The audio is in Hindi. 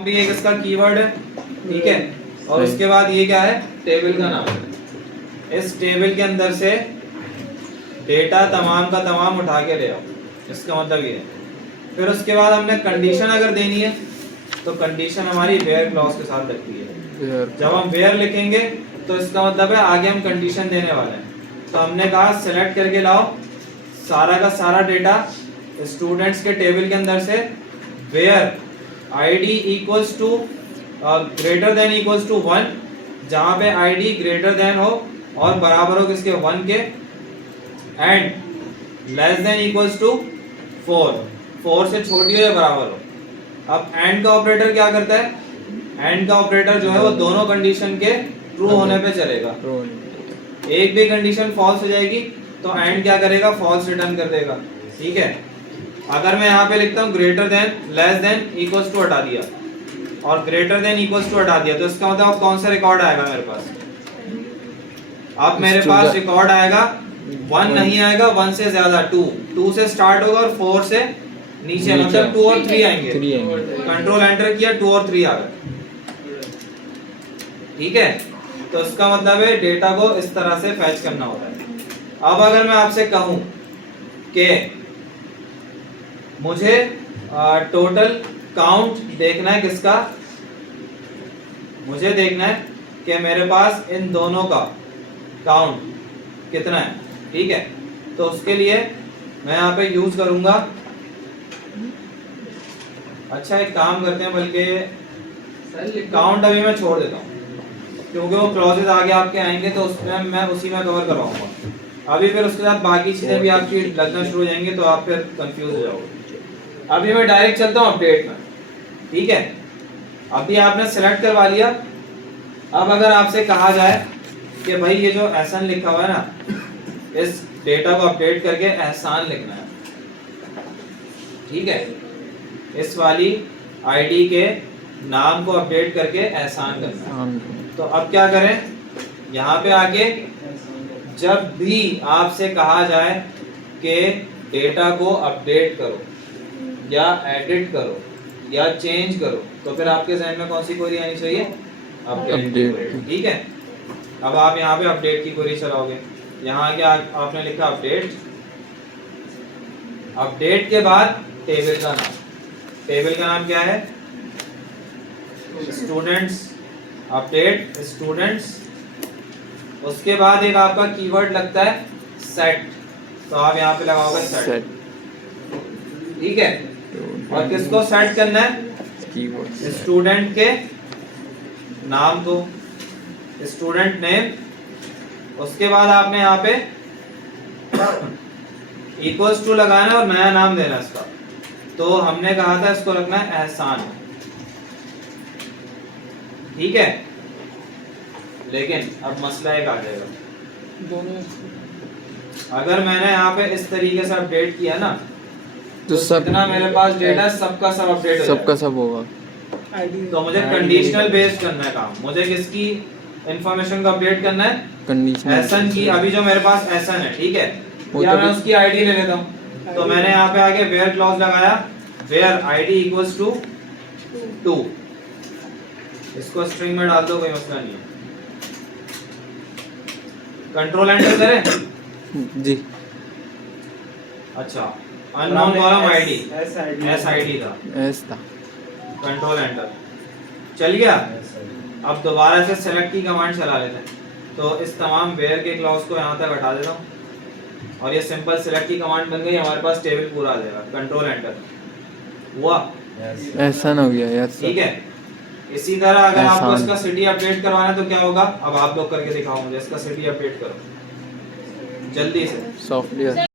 भी एक इसका कीवर्ड है, ठीक है। और उसके बाद ये क्या है, टेबल का नाम है। इस टेबल के अंदर से डेटा तमाम का तमाम उठा के ले आओ, इसका मतलब ये है। फिर उसके बाद हमने कंडीशन अगर देनी है तो कंडीशन हमारी वेयर क्लॉज के साथ लगती है। जब हम वेयर लिखेंगे तो इसका मतलब है आगे हम कंडीशन देने वाले हैं। तो हमने कहा सेलेक्ट करके लाओ सारा का सारा डेटा स्टूडेंट्स के टेबल के अंदर से where ID equals to greater than equals to 1, जहां पे आईडी ग्रेटर देन हो और बराबर हो किसके 1 के, and less than equals to 4 से छोटी हो या बराबर हो। अब एंड का ऑपरेटर क्या करता है, एंड का ऑपरेटर जो है वो दोनों कंडीशन के ट्रू होने पे चलेगा। एक भी कंडीशन फॉल्स हो जाएगी तो एंड क्या करेगा, फॉल्स रिटर्न कर देगा, ठीक है। अगर मैं यहाँ पे लिखता हूँ greater than less than equals to हटा दिया और ग्रेटर देन इक्वल्स टू हटा दिया, तो इसका मतलब कौन सा रिकॉर्ड आएगा मेरे पास, अब मेरे पास रिकॉर्ड आएगा 1 नहीं आएगा, 1 से ज्यादा 2 से स्टार्ट होगा और 4 से नीचे मतलब 2 और 3 आएंगे। कंट्रोल एंटर किया 2 और 3 आ गए, ठीक है। तो इसका मतलब है डेटा को इस तरह से फैच करना होता है। अब अगर मैं आपसे कहूं कि मुझे टोटल काउंट देखना है किसका, मुझे देखना है कि मेरे पास इन दोनों का काउंट कितना है, ठीक है। तो उसके लिए मैं यहाँ पे यूज करूंगा, अच्छा एक काम करते हैं, बल्कि काउंट अभी मैं छोड़ देता हूँ क्योंकि वो क्लॉजेस आगे आपके आएंगे तो उसमें मैं उसी में कवर करवाऊंगा। अभी फिर उसके साथ बाकी चीजें भी आपकी लगना शुरू हो जाएंगी तो आप फिर कंफ्यूज हो जाओगे। अभी मैं डायरेक्ट चलता हूँ अपडेट में, ठीक है। अभी आपने सेलेक्ट करवा लिया। अब अगर आपसे कहा जाए कि भाई ये जो एहसान लिखा हुआ है ना, इस डेटा को अपडेट करके एहसान लिखना है, ठीक है। इस वाली आईडी के नाम को अपडेट करके एहसान करना है। तो अब क्या करें, यहाँ पे आके जब भी आपसे कहा जाए कि डेटा को अपडेट करो या एडिट करो या चेंज करो, तो फिर आपके जहन में कौन सी क्वेरी आनी चाहिए, अपडेट, ठीक है। अब आप यहाँ पे अपडेट की क्वेरी चलाओगे, यहाँ क्या आपने लिखा अपडेट, अपडेट के बाद टेबल का नाम, टेबल का नाम क्या है, स्टूडेंट्स, अपडेट स्टूडेंट्स। उसके बाद एक आपका कीवर्ड लगता है सेट, तो आप यहाँ पे लगाओगे सेट, ठीक है। और किसको सेट करना है, स्टूडेंट के नाम को, स्टूडेंट नेम। उसके बाद आपने यहाँ पे इक्वल्स टू लगाना है और नया नाम देना है इसका। तो हमने कहा था इसको रखना है एहसान, ठीक है। लेकिन अब मसला एक आ जाएगा, अगर मैंने यहाँ पे इस तरीके से अपडेट किया ना तो जितना मेरे पास डेटा सबका सब अपडेट हो सबका सब होगा। तो मुझे कंडीशनल बेस्ड करना है काम, मुझे किसकी इंफॉर्मेशन को अपडेट करना है, कंडीशनल एहसान की। अभी जो मेरे पास एहसान है, ठीक है, या मैं उसकी आईडी ले लेता हूँ। तो मैंने यहाँ पे आगे वेयर क्लॉज लगाया, वेयर आईडी इक्वल्स टू 2, इसको स्ट्रिंग में डाल दो, कोई मसला नहीं है। कंट्रोल एंटर करें जी, अच्छा unknown column ID S ID था, एस था, कंट्रोल एंटर चल गया। अब दोबारा से सेलेक्ट की कमांड चला लेते हैं। तो इस तमाम वेयर के क्लॉज को यहाँ तक हटा देता हूँ और ये सिंपल सेलेक्ट की कमांड बन गई, हमारे पास टेबल पूरा आ जाएगा। कंट्रोल एंटर हुआ, एहसान हो गया, यस ठीक है। इसी तरह अगर आपको इसका सिटी अपडेट करवाना है तो क्या होगा, अब आप लोग करके दिखाओ मुझे, इसका सिटी अपडेट करो जल्दी से सॉफ्टवेयर।